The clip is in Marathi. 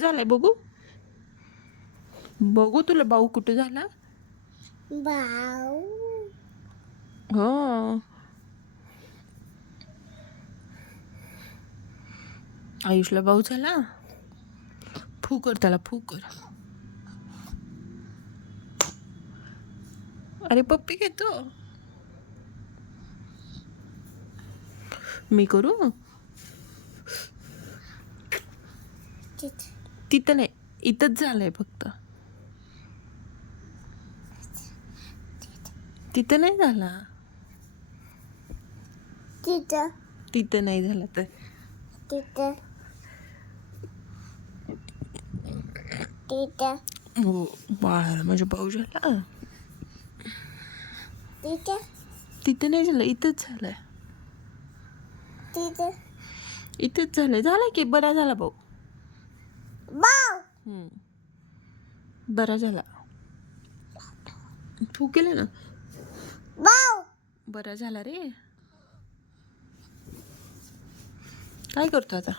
कुठं झालाय बघू. बघू तुला भाऊ कुठं झाला? भाऊ. हो. आयुषला भाऊ झाला? फू कर त्याला फू कर. अरे पप्पी घेतो. मी करू? तिथे नाही. इथंच झालंय फक्त. तिथं नाही झाला. तिथं. तिथं नाही झाला तर. तिथं. तिथं. हो बाळाला माझ्या भाऊ झाला तिथं. तिथं नाही झालं इथंच झालंय. तिथं. इथेच झालंय. झालं की? बरा झाला भाऊ. बरा झाला. तू केलं ना? बरा झाला रे. काय करतो आता?